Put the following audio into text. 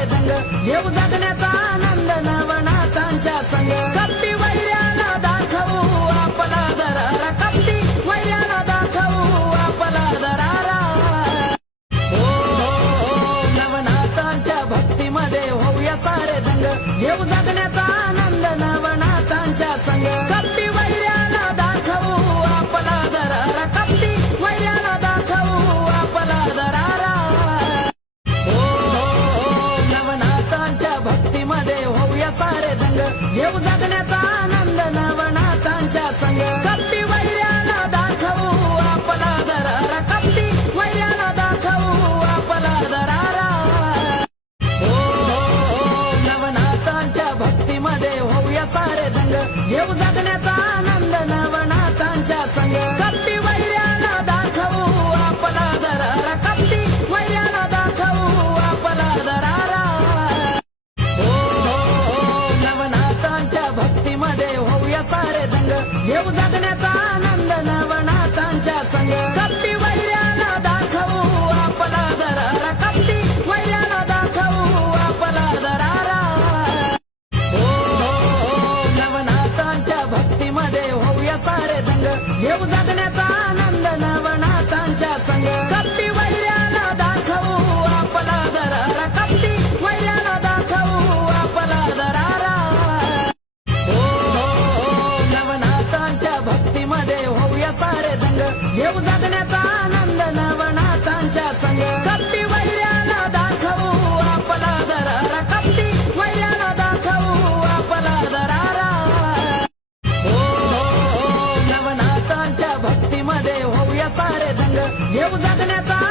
सारे दंग घेऊ जगण्याचा आनंद नवनाथांच्या संग कपटी वैऱ्याला दाखवू आपला दरारा कपटी वैऱ्याला दाखवू आपला दरारा नवनाथांच्या भक्तीमध्ये होऊया सारे दंग घेऊ जगण्याचा आनंद नवनाथांच्या संग कपटी वैऱ्याला दाखवू आपला दरारा कपटी वैऱ्याला दाखवू आपला दरारा नवनाथांच्या भक्तीमध्ये होऊया सारे दंग घेऊ जगण्याचा आनंद नवनाथांच्या संग कपटी वैऱ्याला दाखवू आपला दरारा कपटी वैऱ्याला दाखवू आपला दरारा नवनाथांच्या भक्तीमध्ये होऊया सारे दंग घेऊ जगण्याचा आनंद नवनाथांच्या संग कपटी वैऱ्याला दाखवू आपला दरारा कपटी वैऱ्याला दाखवू आपला दरारा नवनाथांच्या भक्तीमध्ये होऊया सारे दंग घेऊ जगण्याचा आनंद नवनाथांच्या संग कपटी वैऱ्याला दाखवू आपला दरारा कपटी वैऱ्याला दाखवू आपला दरारा नवनाथांच्या भक्तीमध्ये होऊया सारे दंग घेऊ जगण्याचा आनंद नवनाथांच्या संग कपटी वैऱ्याला दाखवू आपला दरारा कपटी वैऱ्याला दाखवू आपला दरारा नवनाथांच्या भक्तीमध्ये होऊया सारे दंग घेऊ जगण्याचा आनंद नवनाथांच्या संग कपटी वैऱ्याला दाखवू आपला दरारा कपटी वैऱ्याला दाखवू आपला दरारा नवनाथांच्या भक्तीमध्ये होऊया सारे दंग घेऊ जगण्याचा